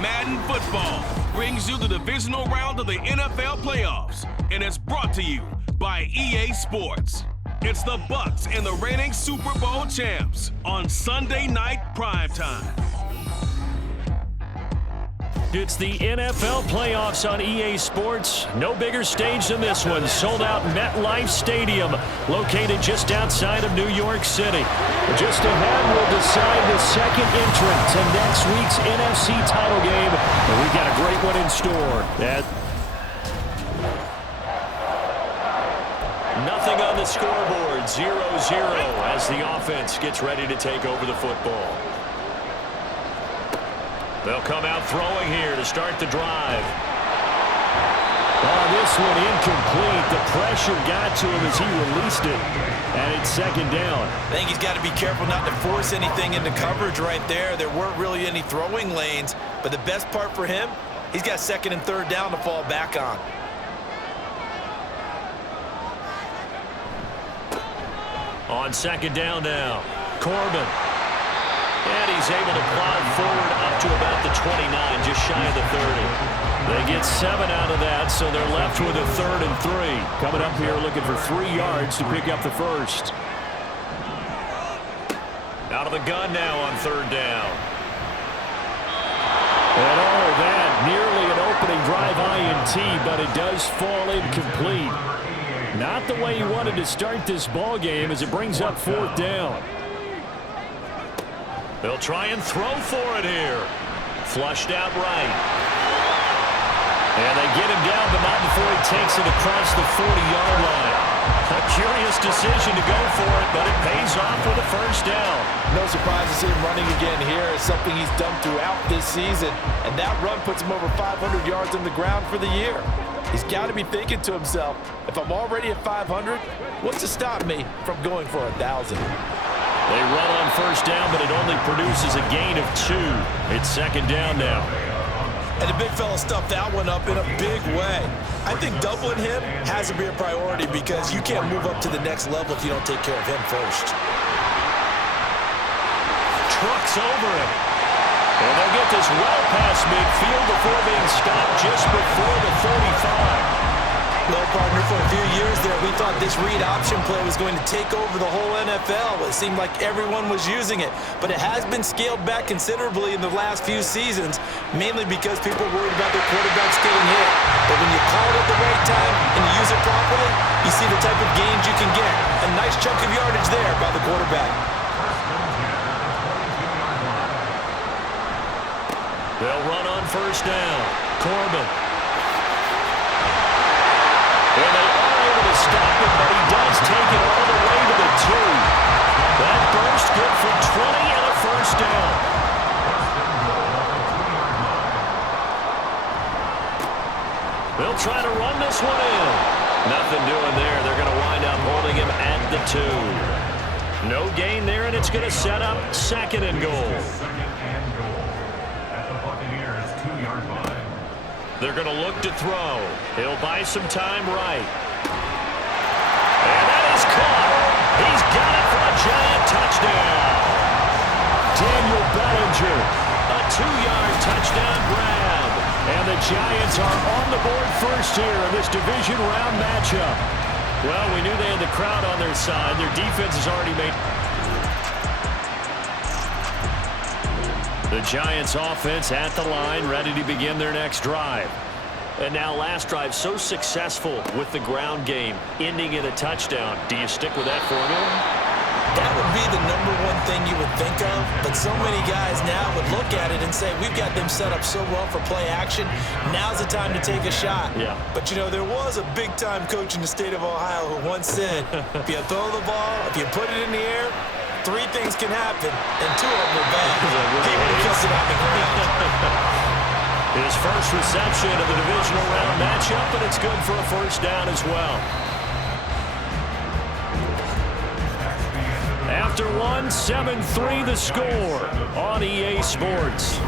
Madden Football brings you the divisional round of the NFL playoffs, and it's brought to you by EA Sports. It's the Bucs and the reigning Super Bowl champs on Sunday Night Primetime. It's the NFL playoffs on EA Sports. No bigger stage than this one. Sold out MetLife Stadium, located just outside of New York City. Just ahead, we'll decide the second entrant to next week's NFC title game. And we've got a great one in store. Nothing on the scoreboard. 0-0 as the offense gets ready to take over the football. They'll come out throwing here to start the drive. Oh, this one incomplete. The pressure got to him as he released it. And it's second down. I think he's got to be careful not to force anything into coverage right there. There weren't really any throwing lanes. But the best part for him, he's got second and third down to fall back on. On second down now, Corbin. And he's able to plod forward up to about the 29, just shy of the 30. They get 7 out of that, so they're left with a 3rd and 3. Coming up here looking for 3 yards to pick up the first. Out of the gun now on 3rd down. And all of that, nearly an opening drive INT, but it does fall incomplete. Not the way he wanted to start this ball game as it brings up 4th down. They'll try and throw for it here. Flushed out right. And they get him down, but not before he takes it across the 40-yard line. A curious decision to go for it, but it pays off with a first down. No surprise to see him running again here. It's something he's done throughout this season. And that run puts him over 500 yards on the ground for the year. He's got to be thinking to himself, if I'm already at 500, what's to stop me from going for 1,000? They run on first down, but it only produces a gain of 2. It's second down now. And the big fella stuffed that one up in a big way. I think doubling him has to be a priority because you can't move up to the next level if you don't take care of him first. Trucks over him. And they'll get this well past midfield before being stopped just before the 35. Well, partner, for a few years there, we thought this read option play was going to take over the whole NFL. It seemed like everyone was using it. But it has been scaled back considerably in the last few seasons, mainly because people are worried about their quarterbacks getting hit. But when you call it at the right time and you use it properly, you see the type of gains you can get. A nice chunk of yardage there by the quarterback. They'll run on first down. Corbin. And they are able to stop it, but he does take it all the way to the 2. That burst good for 20 and a first down. They'll try to run this one in. Nothing doing there. They're going to wind up holding him at the 2. No gain there, and it's going to set up second and goal. They're going to look to throw. He'll buy some time right. And that is caught. He's got it for a giant touchdown. Daniel Bellinger, a 2-yard touchdown grab. And the Giants are on the board first here in this division round matchup. Well, we knew they had the crowd on their side. Their defense has already made... The Giants offense at the line, ready to begin their next drive. And now last drive so successful with the ground game, ending in a touchdown. Do you stick with that formula? That would be the #1 thing you would think of, but so many guys now would look at it and say, we've got them set up so well for play action, now's the time to take a shot. Yeah. But, you know, there was a big-time coach in the state of Ohio who once said, if you throw the ball, if you put it in the air, 3 things can happen, and 2 of them are bad. He would have kissed it on the ground. His first reception of the divisional round matchup, but it's good for a first down as well. After one, 7-3 the score on EA Sports.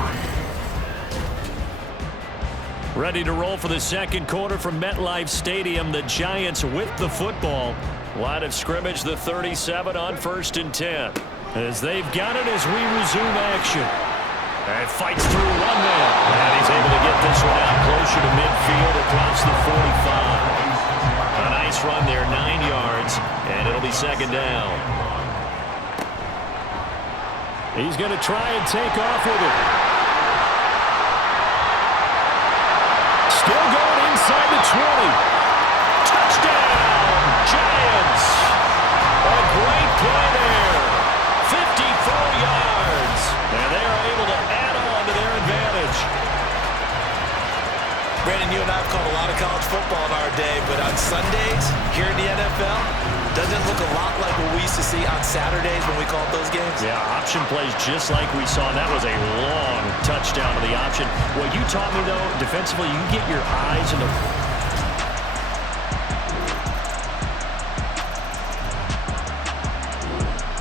Ready to roll for the second quarter from MetLife Stadium. The Giants with the football. Line of scrimmage, the 37 on 1st and 10. As they've got it as we resume action. And fights through one man. And he's able to get this one out closer to midfield across the 45. A nice run there, 9 yards, and it'll be second down. He's going to try and take off with it. Still going inside the 20. Touchdown, Giants. A great play there. 54 yards. And they are able to add on to their advantage. Brandon, you and I have called a lot of college football in our day, but on Sundays here in the NFL, doesn't it look a lot like what we used to see on Saturdays when we called those games? Yeah, option plays just like we saw. And that was a long touchdown to the option. What you taught me, though, defensively, you get your eyes in the...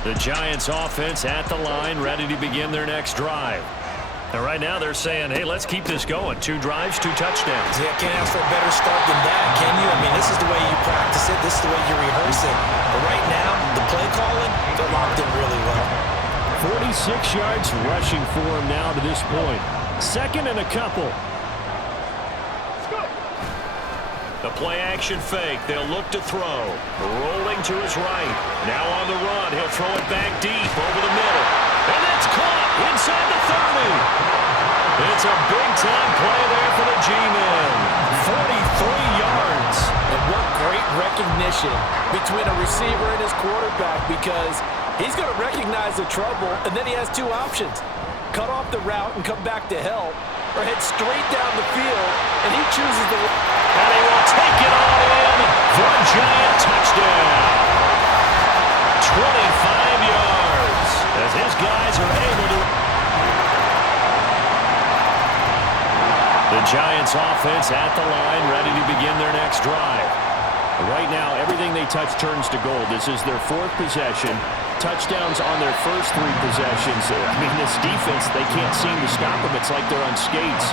The Giants offense at the line, ready to begin their next drive. And right now they're saying, hey, let's keep this going. 2 drives, 2 touchdowns. Yeah, can't ask for a better start than that, can you? I mean, this is the way you practice it. This is the way you rehearse it. But right now, the play calling, they're locked in really well. 46 yards rushing for him now to this point. Second and a couple. The play-action fake. They'll look to throw. Rolling to his right. Now on the run. He'll throw it back deep over the middle. And that's caught inside the 30. It's a big-time play there for the G-Men. 43 yards. And what great recognition between a receiver and his quarterback, because he's going to recognize the trouble, and then he has 2 options. Cut off the route and come back to help, or head straight down the field, and he chooses the... And he will take it all in for a Giant touchdown. 25 yards as his guys are able to... The Giants offense at the line, ready to begin their next drive. Right now, everything they touch turns to gold. This is their 4th possession. Touchdowns on their first 3 possessions. I mean, this defense, they can't seem to stop them. It's like they're on skates.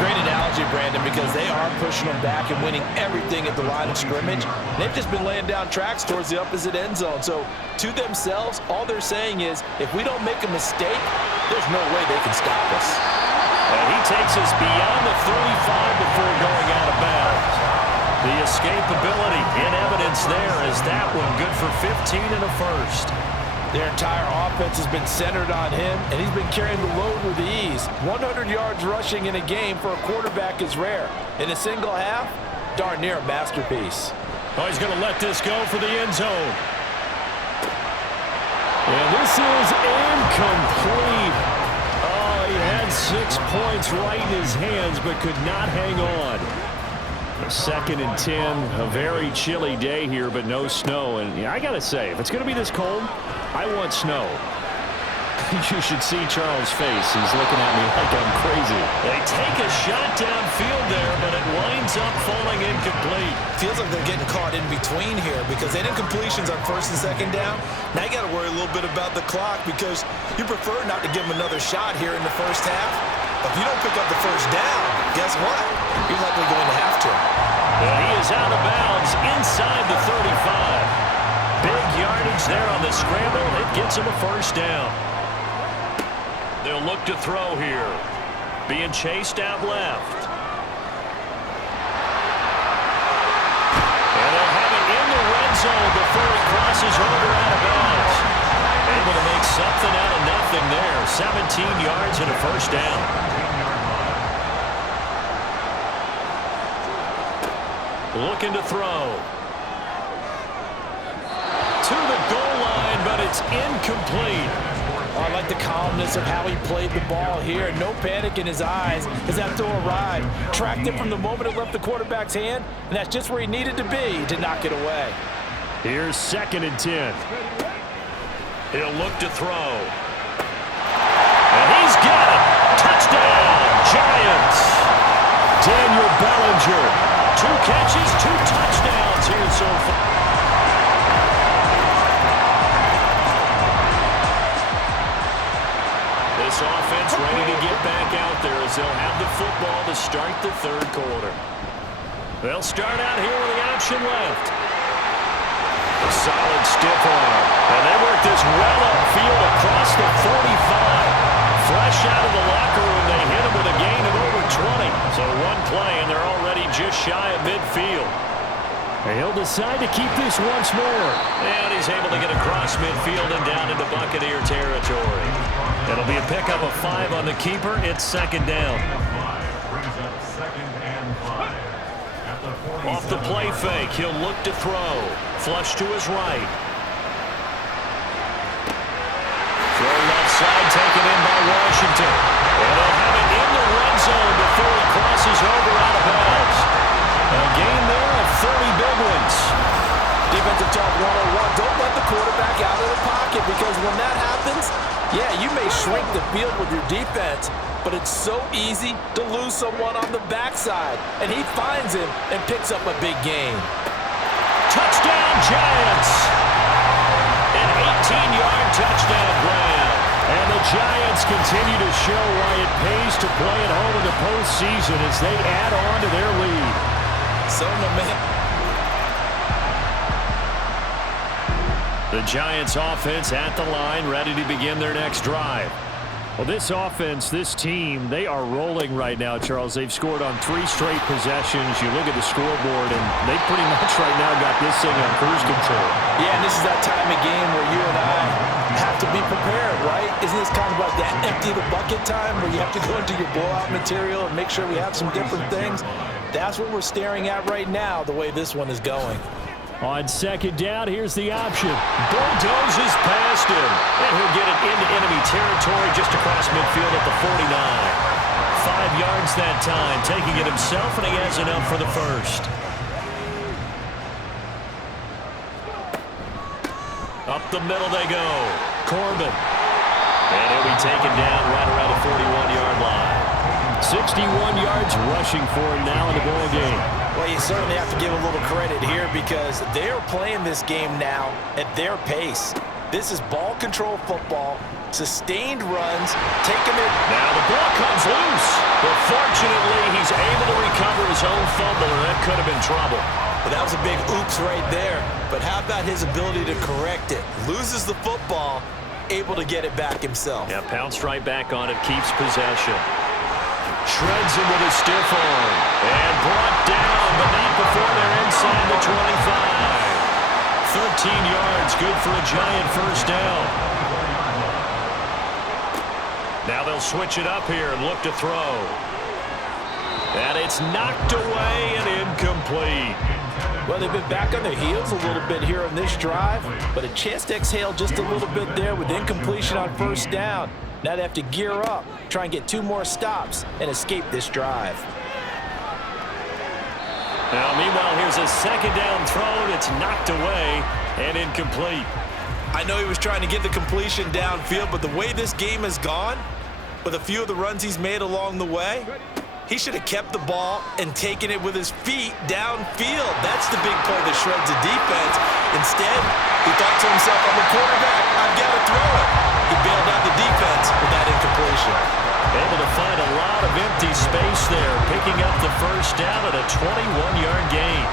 Great analogy, Brandon, because they are pushing them back and winning everything at the line of scrimmage. They've just been laying down tracks towards the opposite end zone. So, to themselves, all they're saying is, if we don't make a mistake, there's no way they can stop us. And he takes us beyond the 35 before going out of bounds. The escapability in evidence there is that one good for 15 and a first. Their entire offense has been centered on him, and he's been carrying the load with ease. 100 yards rushing in a game for a quarterback is rare. In a single half, darn near a masterpiece. Oh, he's going to let this go for the end zone. And this is incomplete. Oh, he had 6 points right in his hands, but could not hang on. 2nd and 10, a very chilly day here, but no snow. And yeah, I got to say, if it's going to be this cold, I want snow. You should see Charles' face. He's looking at me like I'm crazy. They take a shot downfield there, but it winds up falling incomplete. Feels like they're getting caught in between here because they did completions on 1st and 2nd down. Now you got to worry a little bit about the clock because you prefer not to give them another shot here in the first half. But if you don't pick up the first down, guess what? You're likely going to have to. And he is out of bounds inside the 35. Big yardage there on the scramble. It gets him a first down. They'll look to throw here. Being chased out left. And they'll have it in the red zone before he crosses over out of bounds. Able to make something out of nothing there. 17 yards and a first down. Looking to throw. To the goal line, but it's incomplete. I like the calmness of how he played the ball here. No panic in his eyes as that throw arrived. Tracked it from the moment it left the quarterback's hand, and that's just where he needed to be to knock it away. Here's 2nd and 10. He'll look to throw. And he's got it. Touchdown, Giants. Daniel Bellinger. 2 catches, 2 touchdowns here so far. This offense ready to get back out there as they'll have the football to start the 3rd quarter. They'll start out here with the option left. A solid stiff arm. And they work this well upfield across the 45. Fresh fresh out of the locker room, they hit him with a gain of over 20. So one play, and they're already just shy of midfield. He'll decide to keep this once more. And he's able to get across midfield and down into Buccaneer territory. It'll be a pickup of 5 on the keeper. It's second down. Off the play fake, he'll look to throw. Flush to his right. Throw left side, taken in by Washington. And they'll have it in the red zone before he crosses over out of bounds. A gain there of 30 big ones. Defensive talk 101. Don't let the quarterback out of the pocket, because when that happens, yeah, you may shrink the field with your defense, but it's so easy to lose someone on the backside. And he finds him and picks up a big gain. Touchdown, Giants! An 18-yard touchdown grab. And the Giants continue to show why it pays to play at home in the postseason as they add on to their lead. So momentum. The Giants offense at the line, ready to begin their next drive. Well, this offense, this team, they are rolling right now, Charles. They've scored on 3 straight possessions. You look at the scoreboard, and they pretty much right now got this thing on cruise control. Yeah, and this is that time of game where you and I have to be prepared, right? Isn't this kind of like that empty the bucket time where you have to go into your blowout material and make sure we have some different things? That's what we're staring at right now, the way this one is going. On second down, here's the option. Bulldozes past him. And he'll get it into enemy territory just across midfield at the 49. 5 yards that time, taking it himself, and he has enough for the first. Up the middle they go. Corbin. And he'll be taken down right around the 41-yard line. 61 yards rushing for him now in the ball game. Well, you certainly have to give a little credit here because they're playing this game now at their pace. This is ball control football, sustained runs, taking it. Now the ball comes loose. But fortunately, he's able to recover his own fumble, or that could have been trouble. But that was a big oops right there. But how about his ability to correct it? Loses the football, able to get it back himself. Yeah, pounced right back on it, keeps possession. Shreds him with a stiff arm. And brought down, but not before they're inside the 25. 13 yards, good for a Giant first down. Now they'll switch it up here and look to throw. And it's knocked away and incomplete. Well, they've been back on their heels a little bit here on this drive, but a chance to exhale just a little bit there with incompletion on first down. Now they have to gear up, try and get 2 more stops, and escape this drive. Now, meanwhile, here's a second down throw that's knocked away and incomplete. I know he was trying to get the completion downfield, but the way this game has gone, with a few of the runs he's made along the way, he should have kept the ball and taken it with his feet downfield. That's the big play that shreds the defense. Instead, he thought to himself, I'm a quarterback, I've got to throw it. He bailed out the defense with that incompletion. Able to find a lot of empty space there, picking up the first down at a 21-yard gain.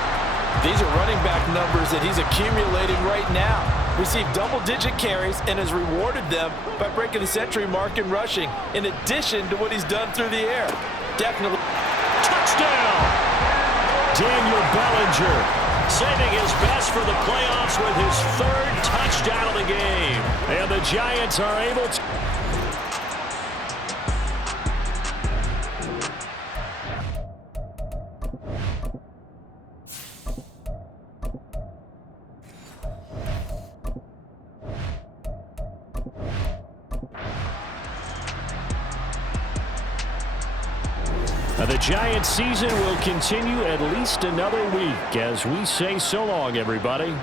These are running back numbers that he's accumulating right now. Received double-digit carries and has rewarded them by breaking the century mark in rushing, in addition to what he's done through the air. Definitely. Touchdown! Daniel Bellinger saving his best for the playoffs with his 3rd touchdown of the game. And the Giants are able to... The Giants season will continue at least another week as we say so long, everybody.